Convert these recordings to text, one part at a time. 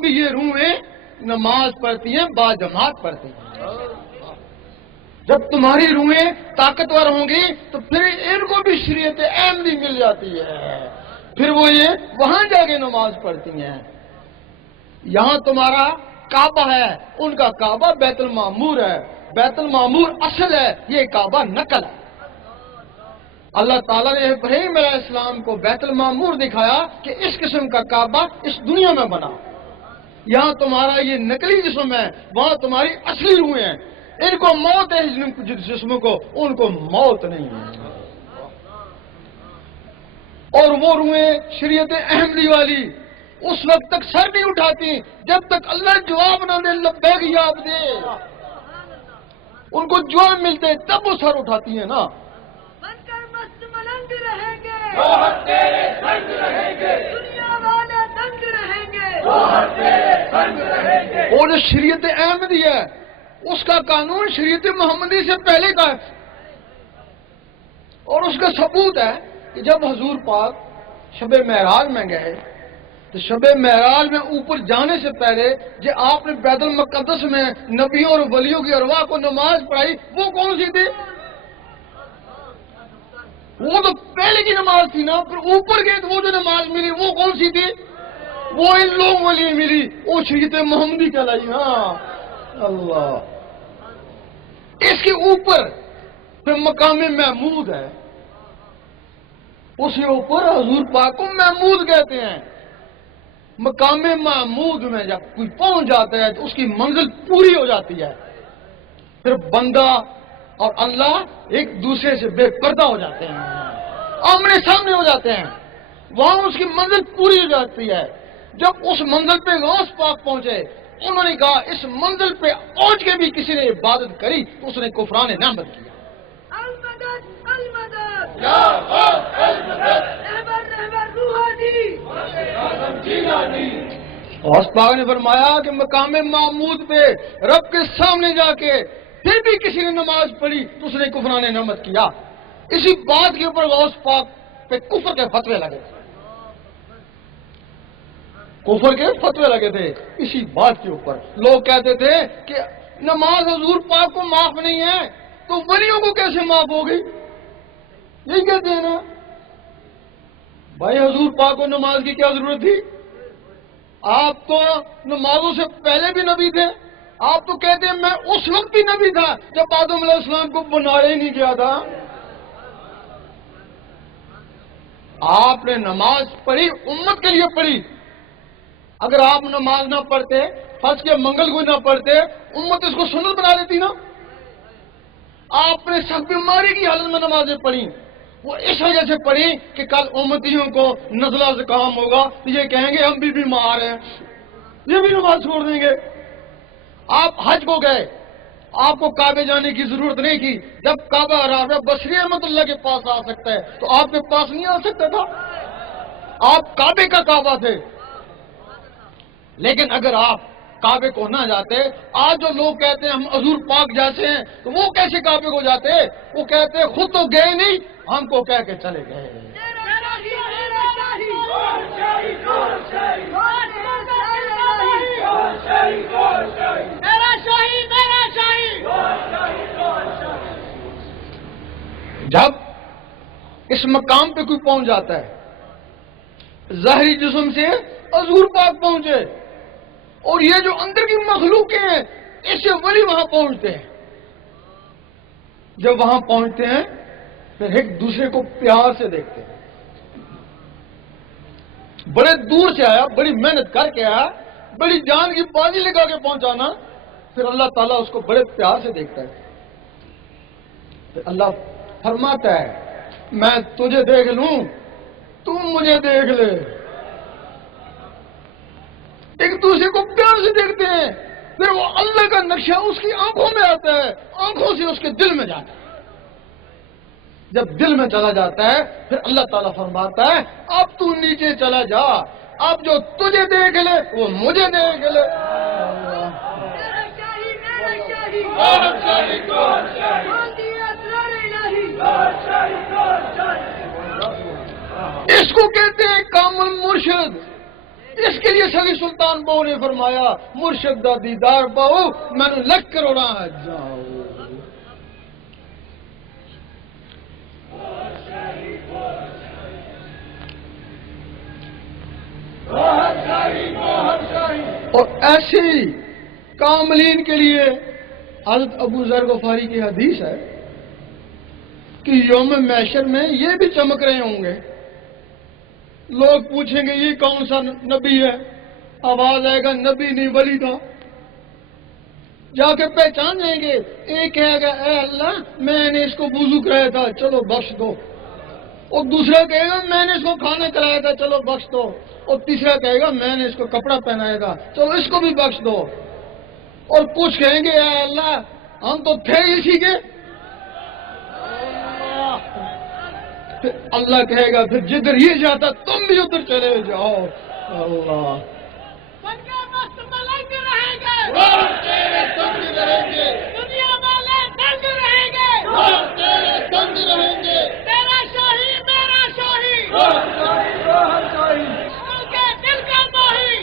بھی یہ روحیں نماز پڑھتی ہیں، باجماعت پڑھتی ہیں۔ جب تمہاری روحیں طاقتور ہوں گی تو پھر ان کو بھی شریعت احمدی مل جاتی ہے، پھر وہ یہ وہاں جا کے نماز پڑھتی ہیں۔ یہاں تمہارا کعبہ ہے، ان کا کعبہ بیت المعمور ہے، بیت المعمور اصل ہے، یہ کعبہ نقل ہے۔ اللہ تعالیٰ نے ابراہیم علیہ السلام کو بیت المعمور دکھایا کہ اس قسم کا کعبہ اس دنیا میں بنا۔ یہاں تمہارا یہ نقلی جسم ہے، وہاں تمہاری اصلی روحیں ہیں، ان کو موت ہے، جسموں کو ان کو موت نہیں ہے۔ اور وہ روحیں شریعت احمدی والی اس وقت تک سر نہیں اٹھاتی جب تک اللہ جواب نہ دے، لبیک یا عبدی۔ ان کو جواب ملتے تب وہ سر اٹھاتی ہیں نا۔ بن کر مست ملنگ رہیں گے، تیرے سنگ رہیں گے، دنیا والے دنگ رہیں گے، تیرے سنگ رہیں گے۔ اور جو شریعت احمدی ہے اس کا قانون شریعت محمدی سے پہلے کا ہے، اور اس کا ثبوت ہے کہ جب حضور پاک شب معراج میں گئے تو شب معراج میں اوپر جانے سے پہلے جو آپ نے بیت المقدس میں نبیوں اور ولیوں کی ارواح کو نماز پڑھائی، وہ کون سی تھی؟ وہ تو پہلے کی نماز تھی نا۔ پھر اوپر گئے تو وہ جو نماز ملی وہ کون سی تھی؟ وہ ان لوگوں کے لیے ملی، وہ شریعت محمدی کہلائی نا۔ اللہ، اس کے اوپر پھر مقام محمود ہے، اس کے اوپر حضور پاک کو محمود کہتے ہیں۔ مقام محمود میں جب کوئی پہنچ جاتا ہے تو اس کی منزل پوری ہو جاتی ہے، پھر بندہ اور اللہ ایک دوسرے سے بے پردہ ہو جاتے ہیں، آمنے سامنے ہو جاتے ہیں، وہاں اس کی منزل پوری ہو جاتی ہے۔ جب اس منزل پہ غوث پاک پہنچے، انہوں نے کہا اس منزل پہ پہنچ کے بھی کسی نے عبادت کری تو اس نے کفران نعمت کیا۔ المدد المدد، یا غوث المدد، رہبر رہبر روحانی، اعظم جیلانی۔ غوث پاک نے فرمایا کہ مقام محمود پہ رب کے سامنے جا کے پھر بھی کسی نے نماز پڑھی تو اس نے کفران نعمت کیا۔ اسی بات کے اوپر غوث پاک پہ کفر کے فتوے لگے تھے، کفر کے فتوے لگے تھے اسی بات کے اوپر۔ لوگ کہتے تھے کہ نماز حضور پاک کو معاف نہیں ہے تو ولیوں کو کیسے معاف ہوگی؟ یہی کہتے ہیں نا۔ بھائی حضور پاک کو نماز کی کیا ضرورت تھی؟ آپ تو نمازوں سے پہلے بھی نبی تھے، آپ تو کہتے ہیں میں اس وقت بھی نبی تھا جب آدم علیہ السلام کو بنایا ہی نہیں گیا تھا۔ آپ نے نماز پڑھی، امت کے لیے پڑھی۔ اگر آپ نماز نہ پڑھتے، فرض کے منگل کو نہ پڑھتے، امت اس کو سنت بنا لیتی نا۔ آپ نے سب بیماری کی حالت میں نمازیں پڑھی، وہ اس وجہ سے پڑھی کہ کل امتیوں کو نزلہ زکام ہوگا تو یہ کہیں گے ہم بھی بیمار ہیں، یہ بھی نماز چھوڑ دیں گے۔ آپ حج کو گئے، آپ کو کعبے جانے کی ضرورت نہیں تھی، جب کعبہ رافع بصری رحمۃ اللہ کے پاس آ سکتا ہے تو آپ کے پاس نہیں آ سکتا تھا؟ آپ کعبے کا کعبہ تھے۔ لیکن اگر آپ کعبے کو نہ جاتے، آج جو لوگ کہتے ہیں ہم حضور پاک جیسے ہیں تو وہ کیسے کعبے کو جاتے؟ وہ کہتے ہیں خود تو گئے نہیں، ہم کو کہہ کے چلے گئے۔ جب اس مقام پہ کوئی پہنچ جاتا ہے، ظاہری جسم سے حضور پاک پہنچے، اور یہ جو اندر کی مخلوقیں ہیں اس سے ولی وہاں پہنچتے ہیں۔ جب وہاں پہنچتے ہیں پھر ایک دوسرے کو پیار سے دیکھتے ہیں۔ بڑے دور سے آیا، بڑی محنت کر کے آیا، بڑی جان کی بازی لگا کے پہنچانا، پھر اللہ تعالیٰ اس کو بڑے پیار سے دیکھتا ہے۔ پھر اللہ فرماتا ہے میں تجھے دیکھ لوں، تم مجھے دیکھ لے۔ ایک دوسرے کو پیار سے دیکھتے ہیں، پھر وہ اللہ کا نقشہ اس کی آنکھوں میں آتا ہے، آنکھوں سے اس کے دل میں جاتا ہے۔ جب دل میں چلا جاتا ہے پھر اللہ تعالیٰ فرماتا ہے اب تو نیچے چلا جا، اب جو تجھے دیکھ لے وہ مجھے دیکھ لے۔ میرا شاہی میرا شاہی، اور شاہی کون شاہی، بول دیا اسرار الہی، اور شاہی کون شاہی۔ اس کو کہتے ہیں کامل مرشد. اس کے لیے سگی سلطان بہو نے فرمایا مرشد دا دیدار پاؤ میں نے لکھ کروڑا جاؤ. اور ایسی کاملین کے لیے حضرت ابو ذر غفاری کی حدیث ہے کہ یوم محشر میں یہ بھی چمک رہے ہوں گے. لوگ پوچھیں گے یہ کون سا نبی ہے؟ آواز آئے گا نبی نہیں ولی تھا. جا کے پہچان جائیں گے. ایک کہے گا اے اللہ میں نے اس کو وضو کرایا تھا چلو بخش دو. اور دوسرا کہے گا میں نے اس کو کھانا کھلایا تھا چلو بخش دو. اور تیسرا کہے گا میں نے اس کو کپڑا پہنایا تھا چلو اس کو بھی بخش دو. اور کچھ کہیں گے اے اللہ ہم تو تھے اسی کے. پھر اللہ کہے گا پھر جدھر یہ جاتا تم بھی ادھر چلے جاؤ. اللہ مست ملنگ رہیں گے. رہیں گے دنیا والے تنگ رہیں گے. تنگ رہیں گے. تیرا شاہی میرا شاہی. ان کے دل کا ماہی.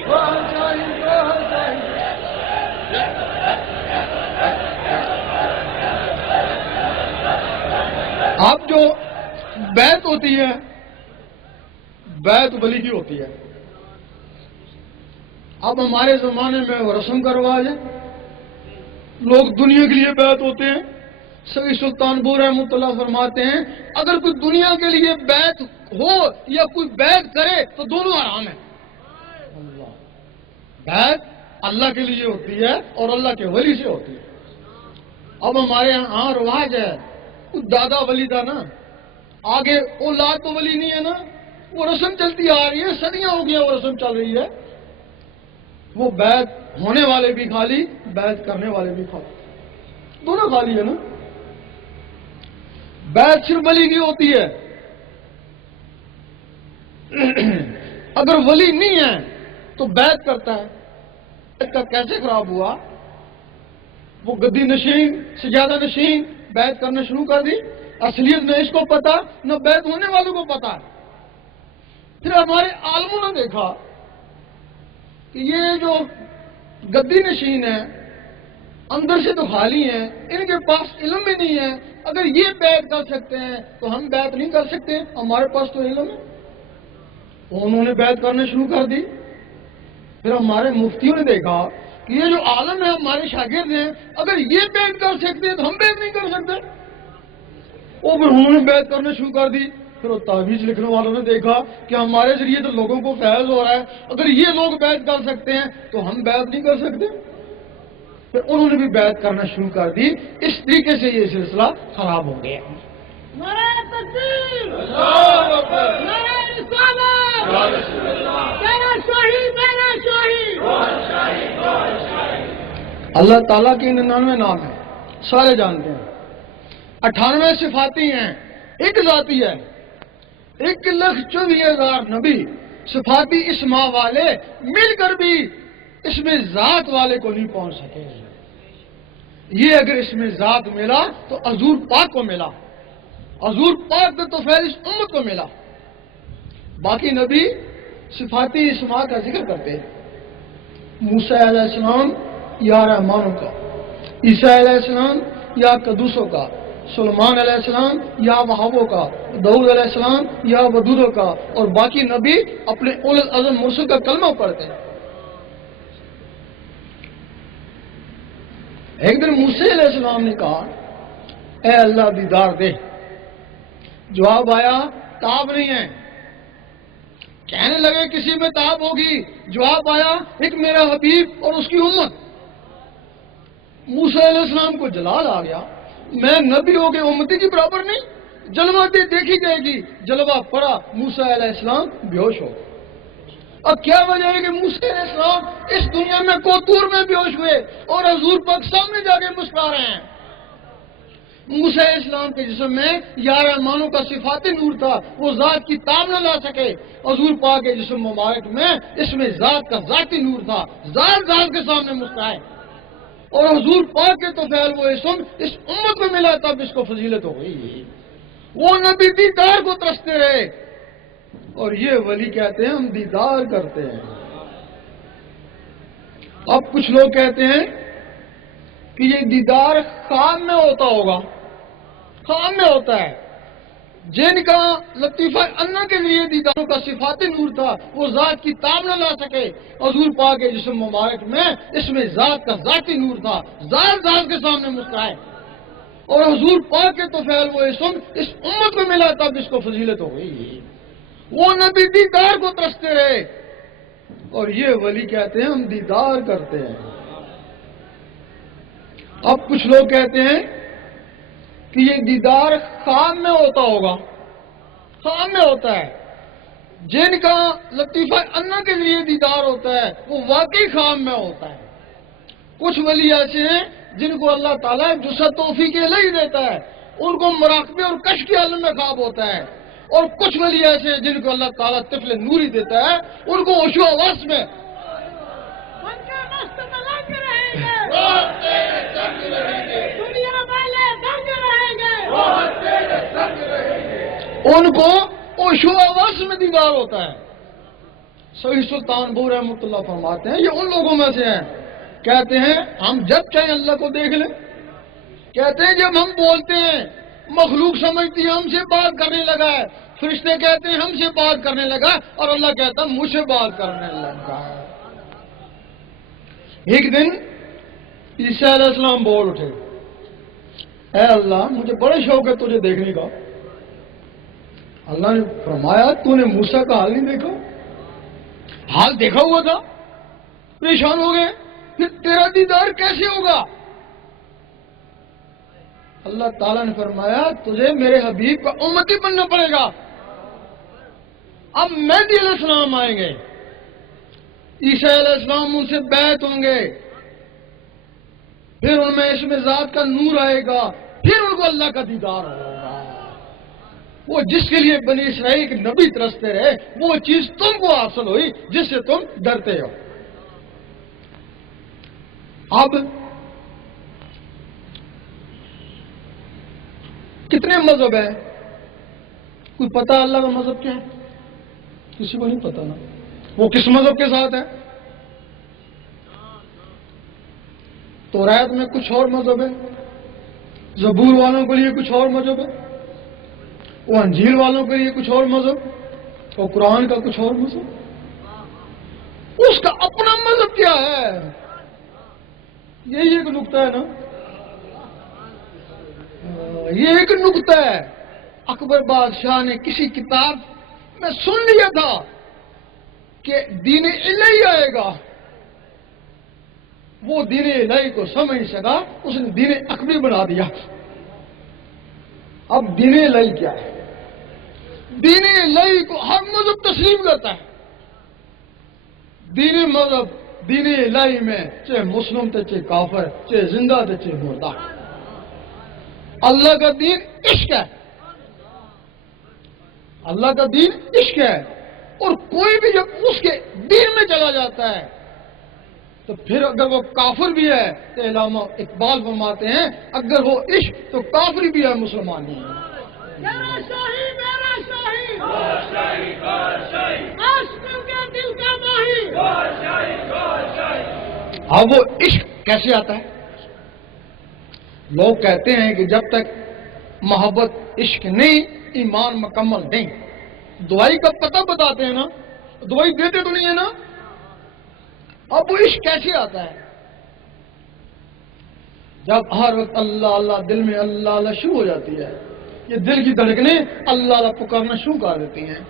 اب جو بیعت ہوتی ہے بیعت ولی کی ہوتی ہے. اب ہمارے زمانے میں وہ رسم کا رواج ہے. لوگ دنیا کے لیے بیعت ہوتے ہیں. سگی سلطان بو رحمۃ اللہ فرماتے ہیں اگر کوئی دنیا کے لیے بیعت ہو یا کوئی بیعت کرے تو دونوں حرام ہیں. بیعت اللہ کے لیے ہوتی ہے اور اللہ کے ولی سے ہوتی ہے. اب ہمارے یہاں رواج ہے دادا ولی تھا نا آگے اولاد تو ولی نہیں ہے نا. وہ رسم چلتی آ رہی ہے صدیاں ہو گیا وہ رسم چل رہی ہے. وہ بیعت ہونے والے بھی خالی بیعت کرنے والے بھی خالی دونوں خالی ہے نا. بیعت صرف ولی کی ہوتی ہے. اگر ولی نہیں ہے تو بیعت کرتا ہے. بیعت کا کیسے خراب ہوا؟ وہ گدی نشین سجادہ نشین بیعت کرنا شروع کر دی. اصلیت میں اس کو پتا نہ بیعت ہونے والوں کو پتا. پھر ہمارے عالموں نے دیکھا کہ یہ جو گدی نشین ہے اندر سے تو خالی ہیں ان کے پاس علم بھی نہیں ہے. اگر یہ بیعت کر سکتے ہیں تو ہم بیعت نہیں کر سکتے ہمارے پاس تو علم ہے. انہوں نے بیعت کرنا شروع کر دی. پھر ہمارے مفتیوں نے دیکھا کہ یہ جو عالم ہے ہمارے شاگرد ہیں اگر یہ بیعت کر سکتے ہیں تو ہم بیعت نہیں کر سکتے. اور پھر انہوں نے بیعت کرنا شروع کر دی. پھر وہ تعویذ لکھنے والوں نے دیکھا کہ ہمارے ذریعے تو لوگوں کو فیض ہو رہا ہے اگر یہ لوگ بیعت کر سکتے ہیں تو ہم بیعت نہیں کر سکتے. پھر انہوں نے بھی بیعت کرنا شروع کر دی. اس طریقے سے یہ سلسلہ خراب ہو گیا. نعرہ تکبیر. نعرہ رسالت. تیرا شاہی میرا شاہی. اللہ تعالیٰ کے 99 نام ہیں سارے جانتے ہیں. 98 صفاتی ہیں ایک ذاتی ہے. 1,24,000 نبی صفاتی اسماء والے مل کر بھی اس میں ذات والے کو نہیں پہنچ سکے. یہ اگر اس میں ذات ملا تو حضور پاک کو ملا. حضور پاک تو فیض اس امت کو ملا. باقی نبی صفاتی اسماء کا ذکر کرتے ہیں. موسیٰ علیہ السلام یا رحمانوں کا, عیسیٰ علیہ السلام یا قدوسوں کا, سلیمان علیہ السلام یا وہابوں کا, داؤد علیہ السلام یا ودودوں کا, اور باقی نبی اپنے اول العزم مرسل کا کلمہ پڑھتے ہیں. ایک دن موسیٰ علیہ السلام نے کہا اے اللہ دیدار دے. جواب آیا تاب نہیں ہے. کہنے لگے کسی میں تاب ہوگی. جواب آیا ایک میرا حبیب اور اس کی امت. موسیٰ علیہ السلام کو جلال آ گیا. میں نبی ہو کے امتی کی برابر نہیں. جلوہ دیکھی جائے گی. جلوہ پڑا موسیٰ علیہ السلام بیہوش ہو. اب کیا وجہ ہے کہ موسیٰ علیہ السلام اس دنیا میں کوتور میں بیہوش ہوئے اور حضور پاک سامنے جا کے مسکرا رہے ہیں. موسیٰ علیہ السلام کے جسم میں یا رحمانوں کا صفاتی نور تھا. وہ ذات کی تاب نہ لا سکے. حضور پاک کے جسم مبارک میں اس میں ذات کا ذاتی نور تھا. ذات کے سامنے مسکرائے اور حضور پاک کے تو فعل وہ اسم اس امت کو ملا تب اس کو فضیلت ہو گئی. وہ نبی دیدار کو ترستے رہے. اور یہ ولی کہتے ہیں ہم دیدار کرتے ہیں. اب کچھ لوگ کہتے ہیں کہ یہ دیدار خواب میں ہوتا ہوگا. خواب میں ہوتا ہے. جن کا لطیفہ انا کے لیے دیداروں کا صفاتی نور تھا وہ ذات کی تاب نہ لا سکے. حضور پاک کے جسم مبارک میں اس میں ذات کا ذاتی نور تھا. ذات کے سامنے مسکرائے اور حضور پاک کے طفیل وہ اسم اس امت کو ملا تب اس کو فضیلت ہو گئی. وہ نبی دیدار کو ترستے رہے اور یہ ولی کہتے ہیں ہم دیدار کرتے ہیں. اب کچھ لوگ کہتے ہیں کہ یہ دیدار خواب میں ہوتا ہوگا. خواب میں ہوتا ہے. جن کا لطیفہ انا کے لیے دیدار ہوتا ہے وہ واقعی خواب میں ہوتا ہے. کچھ ولی ایسے ہیں جن کو اللہ تعالیٰ جسد توفیق الہی دیتا ہے. ان کو مراقبے اور کشف کے عالم میں خواب ہوتا ہے. اور کچھ ولی ایسے ہیں جن کو اللہ تعالیٰ طفل نوری دیتا ہے. ان کو ہوش و حواس میں ان کے مست ملنگ رہیں گے. بہت تیرے سنگ رہیں گے. دنیا والے دنگ رہیں گے. بہت تیرے سنگ رہیں گے. ان کو ہوش و حواس میں دیدار ہوتا ہے. سعید سلطان بو رحمۃ اللہ فرماتے ہیں یہ ان لوگوں میں سے ہیں کہتے ہیں ہم جب چاہیں اللہ کو دیکھ لیں. کہتے ہیں جب ہم بولتے ہیں مخلوق سمجھتی ہے ہم سے بات کرنے لگا ہے. فرشتے کہتے ہیں ہم سے بات کرنے لگا اور اللہ کہتا مجھ سے بات کرنے لگا. ایک دن عیسیٰ علیہ السلام بول اٹھے اے اللہ مجھے بڑا شوق ہے تجھے دیکھنے کا. اللہ نے فرمایا تو نے موسیٰ کا حال نہیں دیکھا؟ حال دیکھا ہوا تھا. پریشان ہو گئے. پھر تیرا دیدار کیسے ہوگا؟ اللہ تعالیٰ نے فرمایا تجھے میرے حبیب کا امتی بننا پڑے گا. اب مہدی علیہ السلام آئیں گے. عیسیٰ علیہ السلام ان سے بیعت ہوں گے. پھر ان میں اس میں ذات کا نور آئے گا. پھر ان کو اللہ کا دیدار ہوگا. وہ جس کے لیے بنی اسرائیل کے نبی ترستے رہے وہ چیز تم کو حاصل ہوئی جس سے تم ڈرتے ہو. اب کتنے مذہب ہیں؟ کوئی پتا اللہ کا مذہب کیا ہے؟ کسی کو نہیں پتا نا. وہ کس مذہب کے ساتھ ہے؟ تورات میں کچھ اور مذہب ہے. زبور والوں کے لیے کچھ اور مذہب ہے. وہ انجیل والوں کے لیے کچھ اور مذہب اور قرآن کا کچھ اور مذہب. اس کا اپنا مذہب کیا ہے؟ یہی ایک نقطہ ہے نا. یہ ایک نقطہ ہے. اکبر بادشاہ نے کسی کتاب میں سن لیا تھا کہ دین الہی آئے گا. وہ دین الہی کو سمجھ نہیں سکا. اس نے دین اکبری بنا دیا. اب دین الہی کیا ہے؟ دین الہی کو ہر مذہب تسلیم کرتا ہے. دین مذہب دین الہی میں چاہے مسلم تھے چاہے کافر چاہے زندہ تھے چاہے مردہ. اللہ کا دین عشق ہے. اللہ کا دین عشق ہے. اور کوئی بھی جب اس کے دین میں چلا جاتا ہے تو پھر اگر وہ کافر بھی ہے تو علامہ اقبال فرماتے ہیں اگر وہ عشق تو کافر بھی ہے مسلمان نہیں ہے. میرا شاہی میرا شاہی بادشاہی بادشاہی عاشق کے دل کا ماہی. بادشاہی بادشاہی. اب وہ عشق کیسے آتا ہے؟ لوگ کہتے ہیں کہ جب تک محبت عشق نہیں ایمان مکمل نہیں. دعائی کا پتہ بتاتے ہیں نا. دعائی دیتے تو نہیں ہے نا. اب وہ عشق کیسے آتا ہے؟ جب ہر وقت اللہ اللہ دل میں اللہ اللہ شروع ہو جاتی ہے. یہ دل کی دھڑکنیں اللہ اللہ پکارنا شروع کر دیتی ہیں.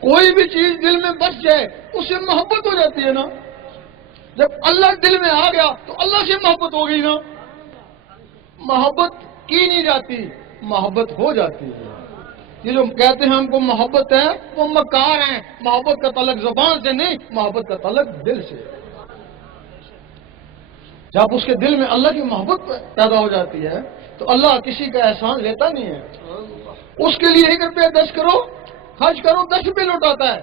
کوئی بھی چیز دل میں بس جائے اس سے محبت ہو جاتی ہے نا. جب اللہ دل میں آ گیا تو اللہ سے محبت ہو گئی نا. محبت کی نہیں جاتی محبت ہو جاتی ہے. یہ جو کہتے ہیں ہم کو محبت ہے وہ مکار ہیں. محبت کا تعلق زبان سے نہیں محبت کا تعلق دل سے. جب اس کے دل میں اللہ کی محبت پیدا ہو جاتی ہے تو اللہ کسی کا احسان لیتا نہیں ہے. اس کے لیے 1 روپیہ 10 کرو خرچ کرو 10 روپئے لوٹاتا ہے.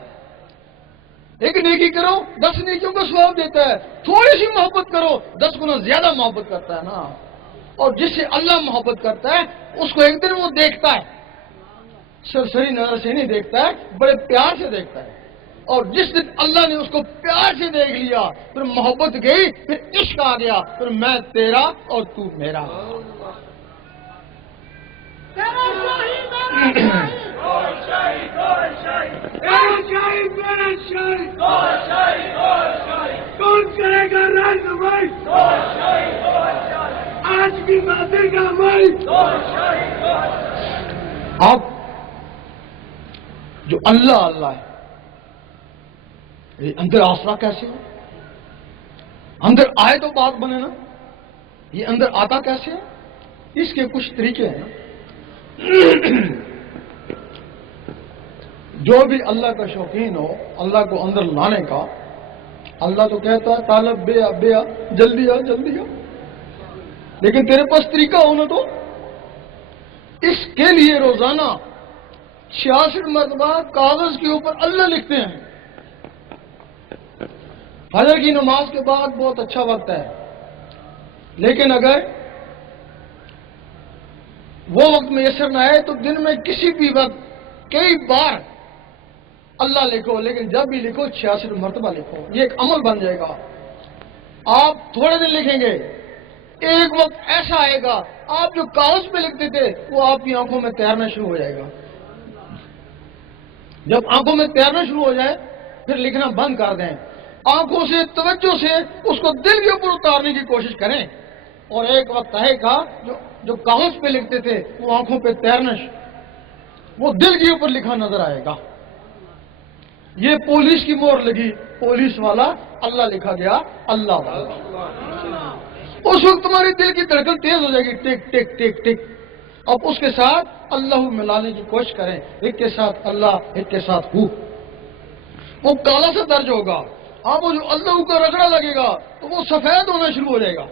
ایک نیکی کرو 10 نیکیوں کا ثواب دیتا ہے. تھوڑی سی محبت کرو 10 گنا زیادہ محبت کرتا ہے نا. اور جس سے اللہ محبت کرتا ہے اس کو ایک دن وہ دیکھتا ہے. سرسری نظر سے نہیں دیکھتا ہے، بڑے پیار سے دیکھتا ہے. اور جس دن اللہ نے اس کو پیار سے دیکھ لیا، پھر محبت گئی، پھر عشق آ گیا، پھر میں تیرا اور تو میرا. تیرا شاہی میرا شاہی گول شاہی تیرا شاہی میرا شاہی گول شاہی گول شاہی کون کرے گا رہنمائی گول شاہی گول شاہی آج کی باتیں کا مائی گول شاہی گول اب جو اللہ اللہ ہے، یہ اندر آسرا کیسے ہو؟ اندر آئے تو بات بنے نا. یہ اندر آتا کیسے ہے؟ اس کے کچھ طریقے ہیں. جو بھی اللہ کا شوقین ہو، اللہ کو اندر لانے کا، اللہ تو کہتا ہے طالب بے آ بے آ، جلدی آ جلدی آ. لیکن تیرے پاس طریقہ ہونا تو اس کے لیے روزانہ 66 مرتبہ کاغذ کے اوپر اللہ لکھتے ہیں. فجر کی نماز کے بعد بہت اچھا وقت ہے، لیکن اگر وہ وقت میسر نہ آئے تو دن میں کسی بھی وقت کئی بار اللہ لکھو، لیکن جب بھی لکھو 66 مرتبہ لکھو. یہ ایک عمل بن جائے گا. آپ تھوڑے دن لکھیں گے، ایک وقت ایسا آئے گا آپ جو کاغذ پہ لکھتے تھے وہ آپ کی آنکھوں میں تیرنا شروع ہو جائے گا. جب آنکھوں میں تیرنا شروع ہو جائے پھر لکھنا بند کر دیں. آنکھوں سے توجہ سے اس کو دل کے اوپر اتارنے کی کوشش کریں، اور ایک وقت آئے گا جو کاغذ پہ لکھتے تھے وہ آنکھوں پہ تیرنا وہ دل کے اوپر لکھا نظر آئے گا. یہ پولیس کی مہر لگی، پولیس والا اللہ لکھا گیا اللہ والا. اس وقت تمہاری دل کی دھڑکن تیز ہو جائے گی، ٹک ٹک ٹک ٹک. اب اس کے ساتھ اللہ ملانے کی کوشش کریں، ایک کے ساتھ اللہ، ایک کے ساتھ ہو. وہ کالا سا درج ہوگا. اب وہ جو اللہ کا رگڑا لگے گا تو وہ سفید ہونا شروع ہو جائے گا.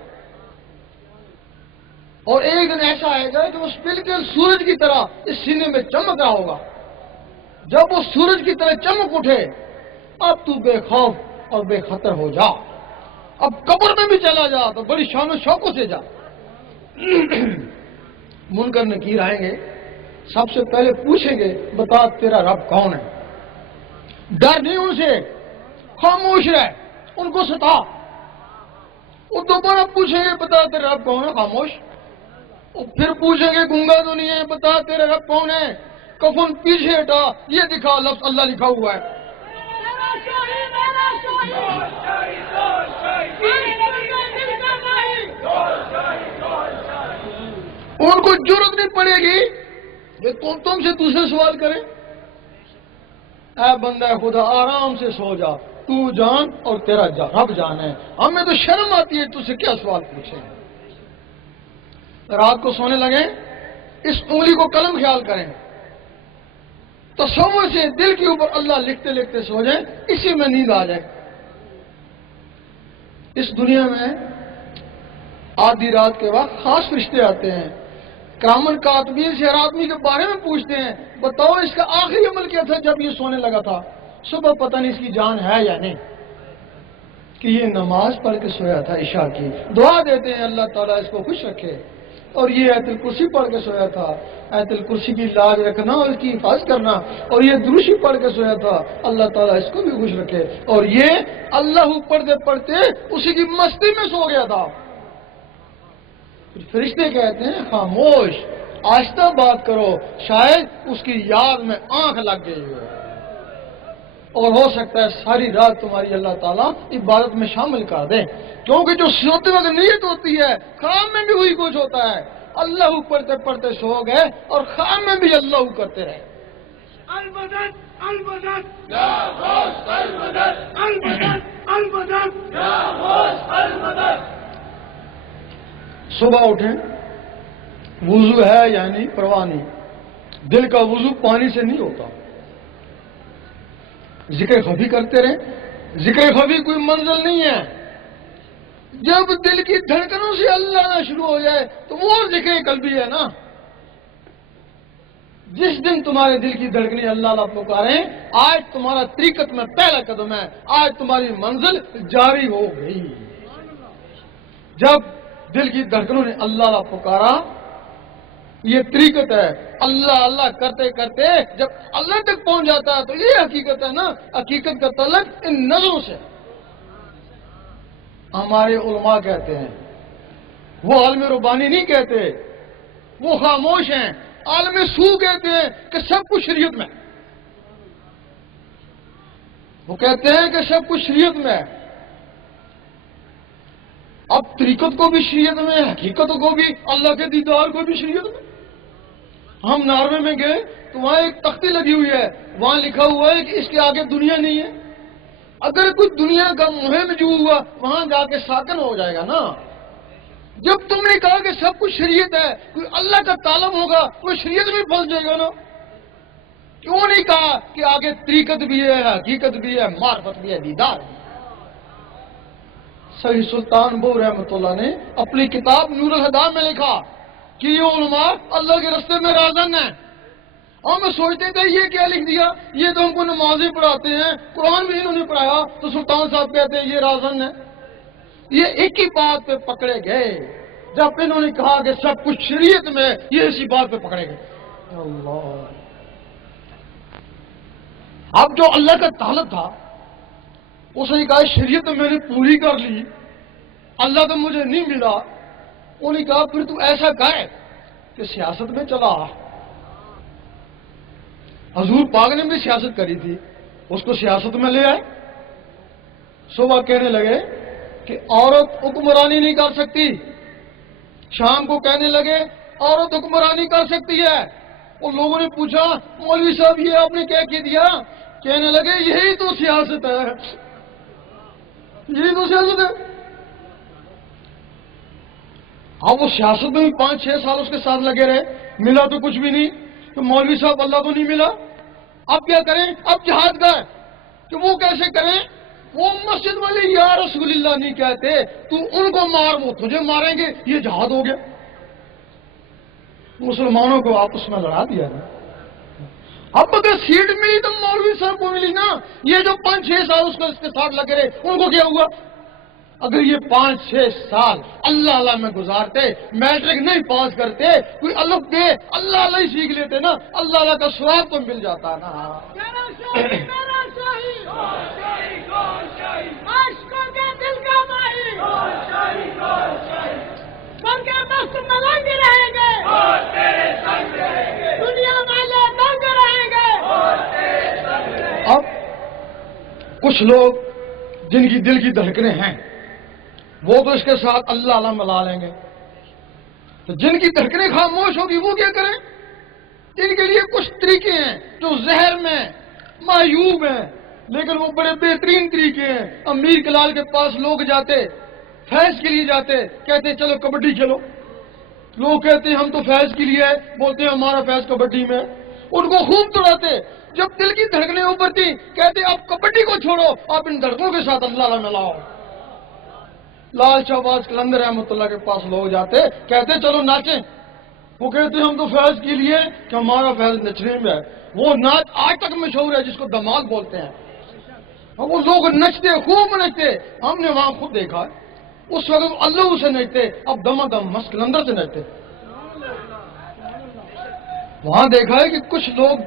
اور ایک دن ایسا آئے گا کہ وہ بالکل سورج کی طرح اس سینے میں چمک رہا ہوگا. جب وہ سورج کی طرح چمک اٹھے اب تو بے خوف اور بے خطر ہو جا. اب قبر میں بھی چلا جا تو بڑی شان و شوقوں سے جا. منکر نکیر آئیں گے، سب سے پہلے پوچھیں گے بتا تیرا رب کون ہے. ڈر نہیں ان سے، خاموش رہ، ان کو ستا. وہ دوبارہ پوچھیں گے بتا تیرا رب کون ہے، خاموش. پھر پوچھیں گے گونگا تو نہیں ہے، بتا تیرا رب کون ہے. کفن پیچھے ہٹا، یہ دکھا لفظ اللہ لکھا ہوا ہے. تیرا شاہی میرا شاہی گول شاہی گول شاہی دل کا مائی گول شاہی گول شاہی ان کو ضرورت نہیں پڑے گی کہ تم سے دوسرے سوال کریں. اے بندہ خدا آرام سے سو جا، تو جان اور تیرا رب جان ہے. ہمیں تو شرم آتی ہے تجھ سے کیا سوال پوچھیں. رات کو سونے لگے اس انگلی کو قلم خیال کریں، تصور سے دل کے اوپر اللہ لکھتے لکھتے سو جائیں، اسی میں نیند آ جائے. اس دنیا میں آدھی رات کے وقت خاص فرشتے آتے ہیں، کرامن کاتبین سے ہر آدمی کے بارے میں پوچھتے ہیں بتاؤ اس کا آخری عمل کیا تھا جب یہ سونے لگا تھا. صبح پتہ نہیں اس کی جان ہے یا نہیں، کہ یہ نماز پڑھ کے سویا تھا عشاء کی. دعا دیتے ہیں اللہ تعالیٰ اس کو خوش رکھے. اور یہ آیت الکرسی پڑھ کے سویا تھا، آیت الکرسی کی لاج رکھنا اور اس کی حفاظت کرنا. اور یہ دروشی پڑھ کے سویا تھا، اللہ تعالیٰ اس کو بھی خوش رکھے. اور یہ اللہ پڑھتے پڑھتے اسی کی مستی میں سو گیا تھا. فرشتے کہتے ہیں خاموش، آہستہ بات کرو، شاید اس کی یاد میں آنکھ لگ گئی ہو، اور ہو سکتا ہے ساری رات تمہاری اللہ تعالیٰ عبادت میں شامل کر دیں. کیونکہ جو سوتے وقت نیت ہوتی ہے خواب میں بھی وہی کچھ ہوتا ہے. اللہ پڑھتے پڑھتے سو گئے اور خواب میں بھی اللہ کرتے رہے. المدد المدد یا غوث المدد المدد المدد یا غوث المدد. صبح اٹھیں، وضو ہے یعنی پرواہ نہیں. دل کا وضو پانی سے نہیں ہوتا. ذکر خفی کرتے رہیں. ذکر خفی کوئی منزل نہیں ہے. جب دل کی دھڑکنوں سے اللہ نہ شروع ہو جائے تو وہ ذکر قلبی ہے نا. جس دن تمہارے دل کی دھڑکنیں اللہ اللہ پکاریں، آج تمہارا طریقت میں پہلا قدم ہے، آج تمہاری منزل جاری ہو گئی. جب دل کی دھڑکنوں نے اللہ اللہ پکارا یہ طریقت ہے. اللہ اللہ کرتے کرتے جب اللہ تک پہنچ جاتا ہے تو یہ حقیقت ہے نا. حقیقت کا تعلق ان نظروں سے. ہمارے علماء کہتے ہیں, وہ عالم ربانی نہیں کہتے, وہ خاموش ہیں. عالم سو کہتے ہیں کہ سب کچھ شریعت میں. وہ کہتے ہیں کہ سب کچھ شریعت میں ہے. اب طریقت کو بھی شریعت میں, حقیقت کو بھی, اللہ کے دیدار کو بھی شریعت میں. ہم ناروے میں گئے تو وہاں ایک تختی لگی ہوئی ہے, وہاں لکھا ہوا ہے کہ اس کے آگے دنیا نہیں ہے. اگر کچھ دنیا کا مہم جو ہوا وہاں جا کے ساکن ہو جائے گا نا. جب تم نے کہا کہ سب کچھ شریعت ہے, کوئی اللہ کا تعلق ہوگا وہ شریعت میں پھنس جائے گا نا. کیوں نہیں کہا کہ آگے طریقت بھی ہے, حقیقت بھی ہے, معرفت بھی ہے, دیدار بھی ہے. سید سلطان بو رحمۃ اللہ نے اپنی کتاب نور الہدی میں لکھا کہ یہ علماء اللہ کے راستے میں رازن ہیں. ہم سوچتے تھے یہ کیا لکھ دیا, یہ تو ہم کو نمازیں پڑھاتے ہیں, قرآن بھی انہوں نے پڑھایا, تو سلطان صاحب کہتے ہیں یہ رازن ہے. یہ ایک ہی بات پہ پکڑے گئے جب انہوں نے کہا کہ سب کچھ شریعت میں, یہ اسی بات پہ پکڑے گئے. اللہ. اب جو اللہ کا تعلق تھا اس نے کہا شریعت تو میں نے پوری کر لی, اللہ تو مجھے نہیں ملا. انہوں نے کہا پھر تو ایسا کر کہ سیاست میں چلا. حضور پاک نے بھی سیاست کری تھی, اس کو سیاست میں لے آئے. صبح کہنے لگے کہ عورت حکمرانی نہیں کر سکتی, شام کو کہنے لگے عورت حکمرانی کر سکتی ہے. اور لوگوں نے پوچھا مولوی صاحب یہ آپ نے کیا کہہ دیا؟ کہنے لگے یہی تو سیاست ہے, یہی تو سیاست ہے. اب وہ سیاست میں بھی 5-6 سال اس کے ساتھ لگے رہے, ملا تو کچھ بھی نہیں. تو مولوی صاحب اللہ تو نہیں ملا, اب کیا کریں؟ اب جہاد کا ہے کہ وہ کیسے کریں؟ وہ مسجد والے یا رسول اللہ نہیں کہتے, تو ان کو مار, وہ تجھے ماریں گے, یہ جہاد ہو گیا. مسلمانوں کو آپس میں لڑا دیا نا. اب اگر سیٹ ملی تو مولوی صاحب کو ملی نا, یہ جو 5-6 سال اس کے ساتھ لگے رہے ان کو کیا ہوا؟ اگر یہ 5-6 سال اللہ اللہ میں گزارتے, میٹرک نہیں پاس کرتے, کوئی الف دے اللہ اللہ ہی سیکھ لیتے نا, اللہ اللہ کا ثواب تو مل جاتا نا. عاشقوں کے دل کا ماہی, بن کے مست ملنگ رہیں گے, دنیا والے دنگ رہیں گے. اب کچھ لوگ جن کی دل کی دھڑکنیں ہیں وہ تو اس کے ساتھ اللہ اللہ ملا لیں گے, تو جن کی دھڑکنیں خاموش ہوگی وہ کیا کریں؟ ان کے لیے کچھ طریقے ہیں جو زہر میں معیوب ہیں, لیکن وہ بڑے بہترین طریقے ہیں. امیر کلال کے پاس لوگ جاتے, فیض کے لیے جاتے, کہتے چلو کبڈی کھیلو. لوگ کہتے ہیں ہم تو فیض کے لیے ہے, بولتے ہیں ہمارا فیض کبڈی میں. ان کو خوب دوڑاتے, جب دل کی دھڑکنیں ابھرتی کہتے اب کبڈی کو چھوڑو, آپ ان دھڑکنوں کے ساتھ اللہ اللہ ملاؤ. لال شہباز قلندر رحمۃ اللہ کے پاس لوگ جاتے, کہتے چلو ناچیں. وہ کہتے ہم تو فیض کے لیے کہ ہمارا فیض نچنے میں ہے. وہ ناچ آج تک مشہور ہے جس کو دمال بولتے ہیں. اور وہ لوگ نچتے, خوب نچتے, ہم نے وہاں خود دیکھا. اس وقت اللہ سے نچتے, اب دم دم مست قلندر سے نچتے. وہاں دیکھا ہے کہ کچھ لوگ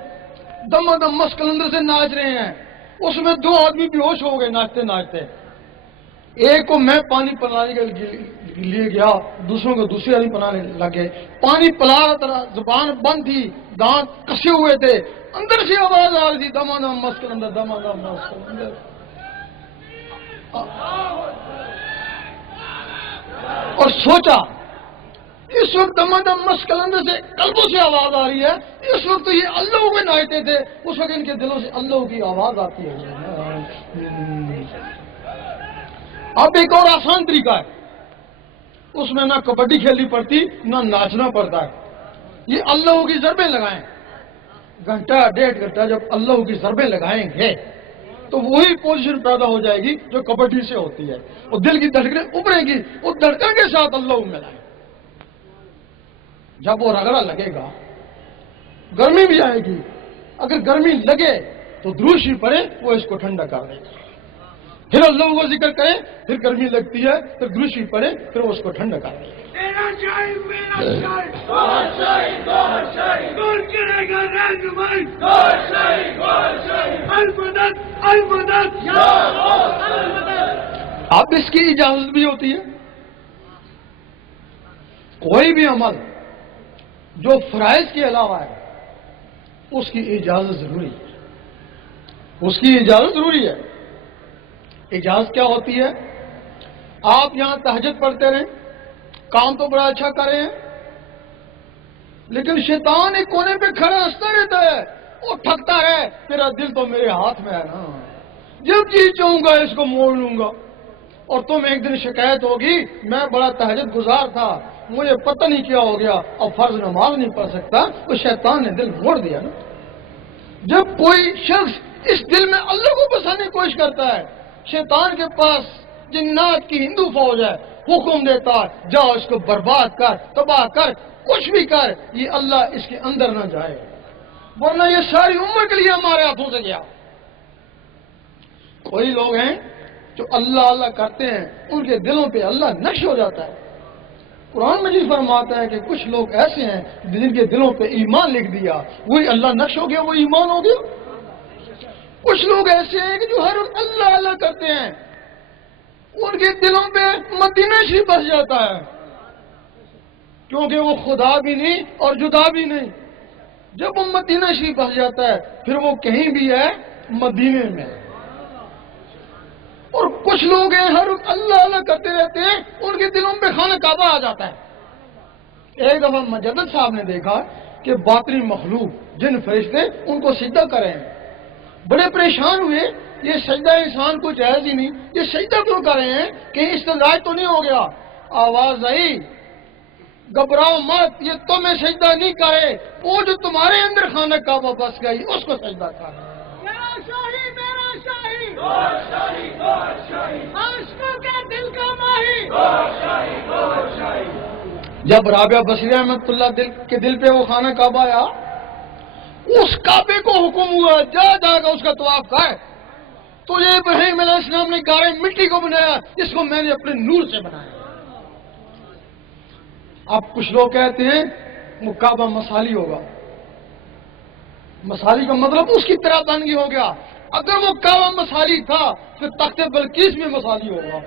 دم دم مست قلندر سے ناچ رہے ہیں, اس میں 2 آدمی بے ہوش ہو گئے ناچتے ناچتے. ایک کو میں پانی پلانے کے لیے گیا, دوسروں کو دوسرے آدمی پلانے لگے. پانی پلا رہا تھا, زبان بند تھی, دانت کسے ہوئے تھے, اندر سے آواز آ رہی تھی دم دم مست قلندر, دم دم مست قلندر. اور سوچا اس وقت دم دم مست قلندر سے قلبوں سے آواز آ رہی ہے, اس وقت تو یہ اللہ میں ناچتے تھے, اس وقت ان کے دلوں سے اللہ کی آواز آتی ہے. اب ایک اور آسان طریقہ ہے, اس میں نہ کبڈی کھیلنی پڑتی نہ ناچنا پڑتا ہے. یہ اللہ کی ضربیں لگائیں, 1-1.5 گھنٹہ جب اللہ کی ضربیں لگائیں گے تو وہی پوزیشن پیدا ہو جائے گی جو کبڈی سے ہوتی ہے, اور دل کی دھڑکنیں ابھریں گی, وہ دھڑکن کے ساتھ اللہ ملائیں. جب وہ رگڑا لگے گا گرمی بھی آئے گی, اگر گرمی لگے تو دروشی پڑے, وہ اس کو ٹھنڈا کر دے گا. پھر اللہ کو ذکر کریں، پھر گرمی لگتی ہے، پھر درشی پڑے، پھر اس کو ٹھنڈا کر دیں۔ تیرا شاہی میرا شاہی گوہر شاہی گوہر شاہی دور کرے گا رہنمائی گوہر شاہی گوہر شاہی المدد المدد یا غوث المدد۔ اب اس کی اجازت بھی ہوتی ہے، کوئی بھی عمل جو فرائض کے علاوہ ہے اس کی اجازت ضروری ہے، اس کی اجازت ضروری ہے۔ اجازت کیا ہوتی ہے؟ آپ یہاں تہجد پڑھتے رہیں، کام تو بڑا اچھا کر رہے ہیں، لیکن شیطان ایک کونے پہ کھڑا ہنستا رہتا ہے، وہ تھکتا ہے، میرا دل تو میرے ہاتھ میں ہے نا، جب جی چاہوں گا اس کو موڑ لوں گا۔ اور تم ایک دن شکایت ہوگی میں بڑا تہجد گزار تھا، مجھے پتہ نہیں کیا ہو گیا، اور فرض نماز نہیں پڑھ سکتا، تو شیطان نے دل موڑ دیا نا۔ جب کوئی شخص اس دل میں اللہ کو بسانے کی کوشش کرتا ہے، شیطان کے پاس جنات کی ہندو فوج ہے، حکم دیتا ہے جا اس کو برباد کر، تباہ کر، کچھ بھی کر، یہ اللہ اس کے اندر نہ جائے، ورنہ یہ ساری عمر کے لیے ہمارے ہاتھوں سے گیا۔ کوئی لوگ ہیں جو اللہ اللہ کرتے ہیں، ان کے دلوں پہ اللہ نقش ہو جاتا ہے۔ قرآن مجید فرماتا ہے کہ کچھ لوگ ایسے ہیں جن کے دلوں پہ ایمان لکھ دیا، وہی اللہ نقش ہو گیا، وہ ایمان ہو گیا۔ کچھ لوگ ایسے ہیں کہ جو ہر وقت اللہ اللہ کرتے ہیں، ان کے دلوں پہ مدینہ شریف بس جاتا ہے، کیونکہ وہ خدا بھی نہیں اور جدا بھی نہیں۔ جب وہ مدینہ شریف بس جاتا ہے پھر وہ کہیں بھی ہے مدینے میں۔ اور کچھ لوگ ہیں ہر وقت اللہ اللہ کرتے رہتے ہیں، ان کے دلوں پہ خانہ کعبہ آ جاتا ہے۔ ایک دفعہ مجدد صاحب نے دیکھا کہ باطنی مخلوق جن فرشتے ان کو سجدہ کریں، بڑے پریشان ہوئے، یہ سجدہ انسان کو جائز ہی نہیں، یہ سجدہ کیوں کر رہے ہیں، کہیں استدراج تو نہیں ہو گیا؟ آواز آئی گھبراؤ مت، یہ تمہیں سجدہ نہیں کرے، وہ جو تمہارے اندر خانہ کعبہ بس گئی اس کو سجدہ کر۔ میرا شاہی میرا شاہی گوہر شاہی گوہر شاہی عاشقوں کا دل کا ماہی گوہر شاہی گوہر شاہی۔ جب رابعہ بصری رحمۃ اللہ کے دل پہ وہ خانہ کعبہ آیا، اس کعبے کو حکم ہوا جا جا کر اس کا طواف کر، تو یہ ابراہیم علیہ السلام نے گارے مٹی کو بنایا جس کو میں نے اپنے نور سے بنایا۔ اب کچھ لوگ کہتے ہیں وہ کعبہ مسالی ہوگا، مسالی کا مطلب اس کی طرح بن گیا ہو گیا، اگر وہ کعبہ مسالی تھا پھر تخت بلقیس میں مسالی ہوگا۔